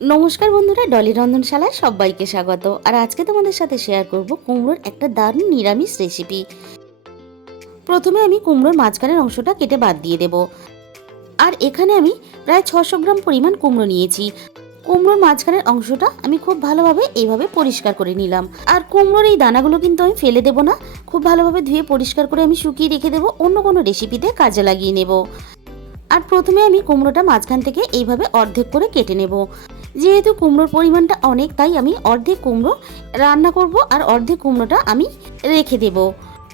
নমস্কার বন্ধুরা, ডলি রন্ধনশালায় সবাইকে স্বাগত। আর আজকে তোমাদের সাথে শেয়ার করব কুমড়োর একটা দারুণ নিরামিষ রেসিপি। প্রথমে আমি কুমড়োর মাঝখানের অংশটা কেটে বাদ দিয়ে দেব। আর এখানে আমি প্রায় 600 গ্রাম পরিমাণ কুমড়ো নিয়েছি। কুমড়োর মাঝখানের অংশটা আমি খুব ভালোভাবে এইভাবে পরিষ্কার করে নিলাম। আর কুমড়োর এই দানাগুলো কিন্তু আমি ফেলে দেব না, খুব ভালোভাবে ধুয়ে পরিষ্কার করে আমি শুকিয়ে রেখে দেবো, অন্য কোনো রেসিপিতে কাজে লাগিয়ে নেব। আর প্রথমে আমি কুমড়োটা মাঝখান থেকে এইভাবে অর্ধেক করে কেটে নেব। যেহেতু কুমড়োর পরিমাণটা অনেক, তাই আমি অর্ধেক কুমড়ো রান্না করব আর অর্ধেক কুমড়োটা আমি রেখে দেব।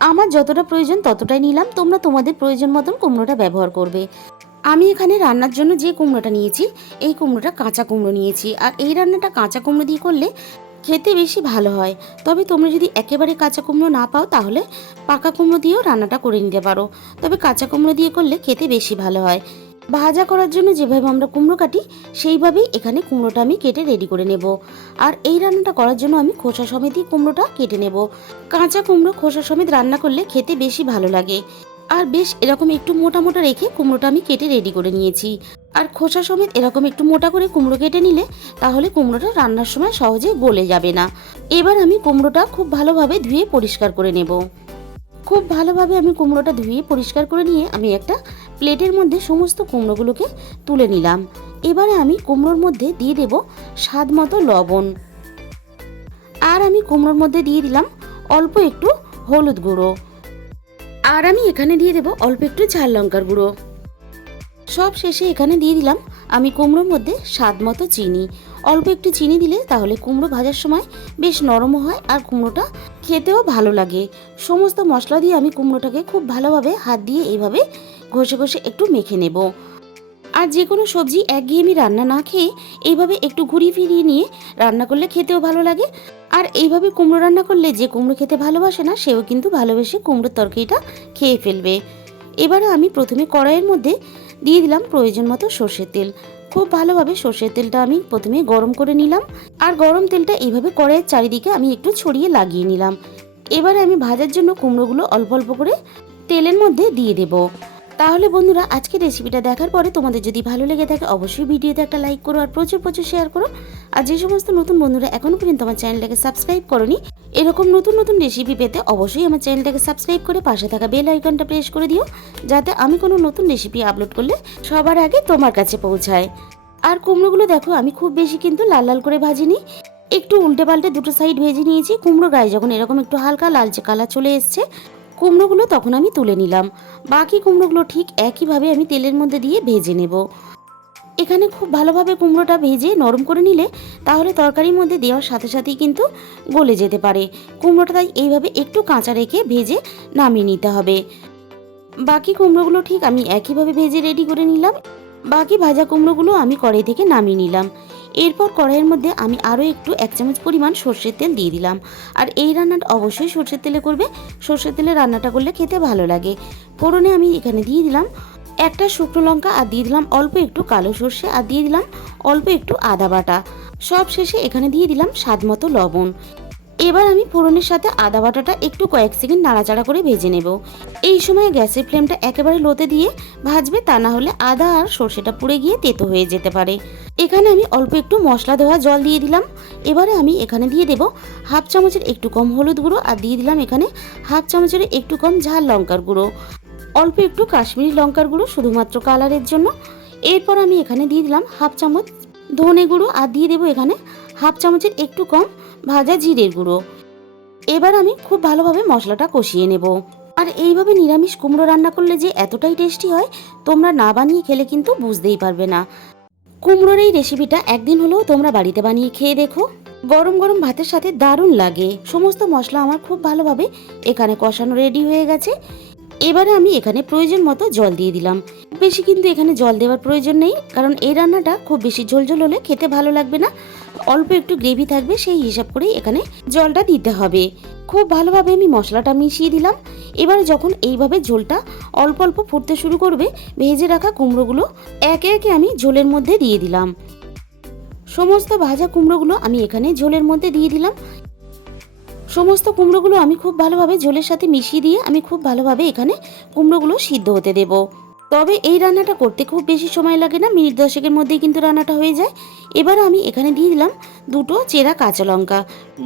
আমার যতটা প্রয়োজন ততটাই নিলাম, তোমরা তোমাদের প্রয়োজন মতন কুমড়োটা ব্যবহার করবে। আমি এখানে রান্নার জন্য যে কুমড়োটা নিয়েছি, এই কুমড়োটা কাঁচা কুমড়ো নিয়েছি। আর এই রান্নাটা কাঁচা কুমড়ো দিয়ে করলে খেতে বেশি ভালো হয়। তবে তোমরা যদি একেবারে কাঁচা কুমড়ো না পাও, তাহলে পাকা কুমড়ো দিয়েও রান্নাটা করে নিতে পারো। তবে কাঁচা কুমড়ো দিয়ে করলে খেতে বেশি ভালো হয়। ভাজা করার জন্য যেভাবে আমরা কুমড়ো কাটি, সেইভাবেই এখানে কুমড়োটা আমি কেটে রেডি করে নেব। আর এই রান্নাটা করার জন্য আমি খোসা সমেতই কুমড়োটা কেটে নেব। কাঁচা কুমড়ো খোসা সমেত রান্না করলে খেতে বেশি ভালো লাগে। আর বেশ এরকম একটু মোটা মোটা রেখে কুমড়োটা আমি কেটে রেডি করে নিয়েছি। আর খোসা সমেত এরকম একটু মোটা করে কুমড়ো কেটে নিলে তাহলে কুমড়োটা রান্নার সময় সহজে গলে যাবে না। এবার আমি কুমড়োটা খুব ভালোভাবে ধুয়ে পরিষ্কার করে নেব। খুব ভালোভাবে আমি কুমড়োটা ধুয়ে পরিষ্কার করে নিয়ে আমি একটা প্লেটের মধ্যে সমস্ত কুমড়োগুলোকে তুলে নিলাম। এবারে আমি কুমড়োর মধ্যে দিয়ে দেব স্বাদ মতো লবণ। আর আমি কুমড়োর মধ্যে দিয়ে দিলাম অল্প একটু হলুদ গুঁড়ো। আর আমি এখানে দিয়ে দেব অল্প একটু ঝাল লঙ্কার গুঁড়ো। সব শেষে এখানে দিয়ে দিলাম আমি কুমড়োর মধ্যে স্বাদ মতো চিনি। অল্প একটু চিনি দিলে তাহলে কুমড়ো ভাজার সময় বেশ নরমও হয় আর কুমড়োটা খেতেও ভালো লাগে। সমস্ত মশলা দিয়ে আমি কুমড়োটাকে খুব ভালোভাবে হাত দিয়ে এইভাবে ঘষে ঘষে একটু মেখে নেব। আর যে কোনো সবজি একঘেয়েমি রান্না না খেয়ে এইভাবে একটু ঘুরিয়ে ফিরিয়ে নিয়ে রান্না করলে খেতেও ভালো লাগে। আর এইভাবে কুমড়ো রান্না করলে যে কুমড়ো খেতে ভালোবাসে না, সেও কিন্তু ভালোবেসে কুমড়োর তরকারিটা খেয়ে ফেলবে। এবারে আমি প্রথমে কড়াইয়ের মধ্যে দিয়ে দিলাম প্রয়োজন মতো সর্ষের তেল। খুব ভালোভাবে সর্ষের তেলটা আমি প্রথমে গরম করে নিলাম। আর গরম তেলটা এইভাবে কড়াইয়ের চারিদিকে আমি একটু ছড়িয়ে লাগিয়ে নিলাম। এবারে আমি ভাজার জন্য কুমড়োগুলো অল্প অল্প করে তেলের মধ্যে দিয়ে দেব। তাহলে বন্ধুরা, আজকের রেসিপিটা দেখার পরে তোমাদের যদি ভালো লেগে থাকে অবশ্যই ভিডিওতে একটা লাইক করো আর প্রচুর প্রচুর শেয়ার করো। আর যে সমস্ত নতুন বন্ধুরা এখনো পর্যন্ত আমার চ্যানেলটাকে সাবস্ক্রাইব করোনি, এরকম নতুন নতুন রেসিপি পেতে অবশ্যই আমার চ্যানেলটাকে সাবস্ক্রাইব করে পাশে থাকা বেল আইকনটা প্রেস করে দিও, যাতে আমি কোনো নতুন রেসিপি আপলোড করলে সবার আগে তোমার কাছে পৌঁছায়। আর কুমড়োগুলো দেখো, আমি খুব বেশি কিন্তু লাল লাল করে ভাজিনি, একটু উল্টে পাল্টে দুটো সাইড ভেজে নিয়েছি। কুমড়ো গায়ে যখন এরকম একটু হালকা লালচে কালার চলে এসছে, কুমড়োগুলো তখন আমি তুলে নিলাম। বাকি কুমড়োগুলো ঠিক একইভাবে আমি তেলের মধ্যে দিয়ে ভেজে নেব। এখানে খুব ভালোভাবে কুমড়োটা ভেজে নরম করে নিলে তাহলে তরকারির মধ্যে দেওয়ার সাথে সাথেই কিন্তু গলে যেতে পারে কুমড়োটা। তাই এইভাবে একটু কাঁচা রেখে ভেজে নামিয়ে নিতে হবে। বাকি কুমড়োগুলো ঠিক আমি একইভাবে ভেজে রেডি করে নিলাম। বাকি ভাজা কুমড়োগুলো আমি কড়াই থেকে নামিয়ে নিলাম। এরপর কড়াইয়ের মধ্যে আমি আরও একটু 1 চামচ পরিমাণ সর্ষের তেল দিয়ে দিলাম। আর এই রান্নাটা অবশ্যই সর্ষের তেলে করবে, সর্ষের তেলে রান্নাটা করলে খেতে ভালো লাগে। ফোড়নে আমি এখানে দিয়ে দিলাম একটা শুকনো লঙ্কা, আর দিয়ে দিলাম অল্প একটু কালো সর্ষে, আর দিয়ে দিলাম অল্প একটু আদা বাটা। সব শেষে এখানে দিয়ে দিলাম স্বাদ মতো লবণ। এবার আমি ফোড়নের সাথে আদা বাটাটা একটু কয়েক সেকেন্ড নাড়াচাড়া করে ভেজে নেব। এই সময় গ্যাসের ফ্লেমটা একেবারে লোতে দিয়ে ভাজবে, তা না হলে আদা আর সর্ষেটা পুড়ে গিয়ে তেতো হয়ে যেতে পারে। এখানে আমি অল্প একটু মশলা ধোয়া জল দিয়ে দিলাম। এবারে আমি এখানে দিয়ে দেব 1/2 চামচের একটু কম হলুদ গুঁড়ো, আর দিয়ে দিলাম এখানে 1/2 চামচের একটু কম ঝাল লঙ্কার গুঁড়ো, অল্প একটু কাশ্মীরি লঙ্কার গুঁড়ো শুধুমাত্র কালারের জন্য। এরপর আমি এখানে দিয়ে দিলাম 1/2 চামচ ধনে গুঁড়ো, আর দিয়ে দেবো এখানে 1/2 চামচের একটু কম ভাজা জিরের গুঁড়ো। এবার আমি খুব ভালোভাবে মশলাটা কষিয়ে নেব। আর এইভাবে নিরামিষ কুমড়ো রান্না করলে যে এতটাই টেস্টি হয়, তোমরা না বানিয়ে খেলে কিন্তু বুঝতেই পারবে না। কুমড়োর এই রেসিপিটা একদিন হলেও তোমরা বাড়িতে বানিয়ে খেয়ে দেখো, গরম গরম ভাতের সাথে দারুণ লাগে। সমস্ত মশলা আমার খুব ভালোভাবে এখানে কষানো রেডি হয়ে গেছে। এবারে আমি এখানে প্রয়োজন মতো জল দিয়ে দিলাম। বেশি কিন্তু এখানে জল দেওয়ার প্রয়োজন নেই, কারণ এই রান্নাটা খুব বেশি ঝোলঝোল হলে খেতে ভালো লাগবে না। অল্প একটু গ্রেভি থাকবে, সেই হিসাব করেই এখানে জলটা দিতে হবে। খুব ভালোভাবে আমি মশলাটা মিশিয়ে দিলাম। এবারে যখন এইভাবে ঝোলটা অল্প অল্প ফুটতে শুরু করবে, ভেজে রাখা কুমড়োগুলো একে একে আমি ঝোলের মধ্যে দিয়ে দিলাম। সমস্ত ভাজা কুমড়োগুলো আমি এখানে ঝোলের মধ্যে দিয়ে দিলাম। সমস্ত কুমড়োগুলো আমি খুব ভালোভাবে ঝোলের সাথে মিশিয়ে দিয়ে আমি খুব ভালোভাবে এখানে কুমড়োগুলো সিদ্ধ হতে দেব। তবে এই রান্নাটা করতে খুব বেশি সময় লাগে না, মিনিট 10-এর মধ্যেই কিন্তু রান্নাটা হয়ে যায়। এবার আমি এখানে দিয়ে দিলাম দুটো চেরা কাঁচা লঙ্কা।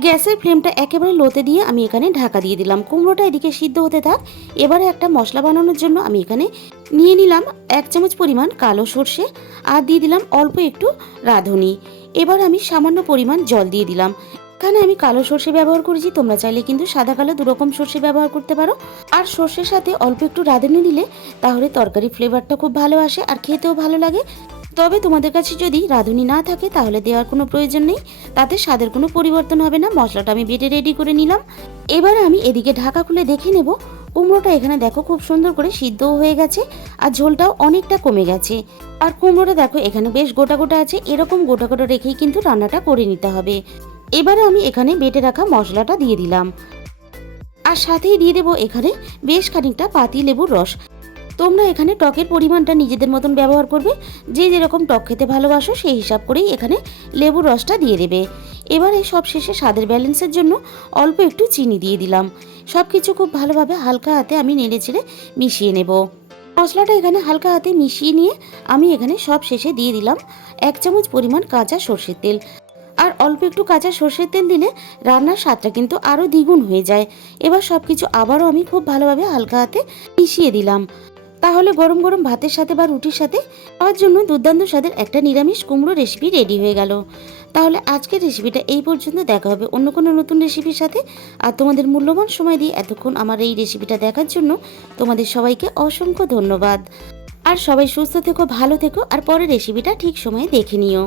গ্যাসের ফ্লেমটা একেবারে লোতে দিয়ে আমি এখানে ঢাকা দিয়ে দিলাম। কুমড়োটা এদিকে সিদ্ধ হতে থাক। এবারে একটা মশলা বানানোর জন্য আমি এখানে নিয়ে নিলাম 1 চামচ পরিমাণ কালো সর্ষে, আর দিয়ে দিলাম অল্প একটু রাঁধুনি। এবার আমি সামান্য পরিমাণ জল দিয়ে দিলাম। এখানে আমি কালো সর্ষে ব্যবহার করেছি, তোমরা চাইলে কিন্তু সাদা কালো দুরকম সর্ষে ব্যবহার করতে পারো। আর সর্ষের সাথে অল্প একটু রাঁধুনি দিলে তাহলে তরকারি ফ্লেভারটা খুব ভালো আসে আর খেতেও ভালো লাগে। তবে তোমাদের কাছে যদি রাঁধুনি না থাকে তাহলে দেওয়ার কোনো প্রয়োজন নেই, তাতে স্বাদের কোনো পরিবর্তন হবে না। মশলাটা আমি বেটে রেডি করে নিলাম। এবার আমি এদিকে ঢাকা খুলে দেখে নেব কুমড়োটা এখানে দেখো খুব সুন্দর করে সিদ্ধও হয়ে গেছে আর ঝোলটাও অনেকটা কমে গেছে। আর কুমড়োটা দেখো এখানে বেশ গোটা গোটা আছে, এরকম গোটা গোটা রেখেই কিন্তু রান্নাটা করে নিতে হবে। এবারে আমি এখানে বেটে রাখা মশলাটা দিয়ে দিলাম, আর সাথেই দিয়ে দেবো এখানে বেশ খানিকটা পাতি লেবুর রস। তোমরা এখানে টকের পরিমাণটা নিজেদের মতন ব্যবহার করবে, যে যেরকম টক খেতে ভালোবাসো সেই হিসাব করেই এখানে লেবুর রসটা দিয়ে দেবে। এবারে সব শেষে স্বাদের ব্যালেন্সের জন্য অল্প একটু চিনি দিয়ে দিলাম। সব কিছু খুব ভালোভাবে হালকা হাতে আমি নেড়েচেড়ে মিশিয়ে নেব। মশলাটা এখানে হালকা হাতে মিশিয়ে নিয়ে আমি এখানে সব শেষে দিয়ে দিলাম 1 চামচ পরিমাণ কাঁচা সর্ষের তেল। আর অল্প একটু কাঁচা সর্ষের তেল দিলে রান্নার স্বাদটা কিন্তু আরও দ্বিগুণ হয়ে যায়। এবার সব কিছু আবারও আমি খুব ভালোভাবে হালকা হাতে মিশিয়ে দিলাম। তাহলে গরম গরম ভাতের সাথে বা রুটির সাথে খাওয়ার জন্য দুর্দান্ত স্বাদের একটা নিরামিষ কুমড়ো রেসিপি রেডি হয়ে গেল। তাহলে আজকের রেসিপিটা এই পর্যন্ত, দেখা হবে অন্য কোনো নতুন রেসিপির সাথে। আর তোমাদের মূল্যবান সময় দিয়ে এতক্ষণ আমার এই রেসিপিটা দেখার জন্য তোমাদের সবাইকে অসংখ্য ধন্যবাদ। আর সবাই সুস্থ থেকো, ভালো থেকো, আর পরের রেসিপিটা ঠিক সময়ে দেখে নিও।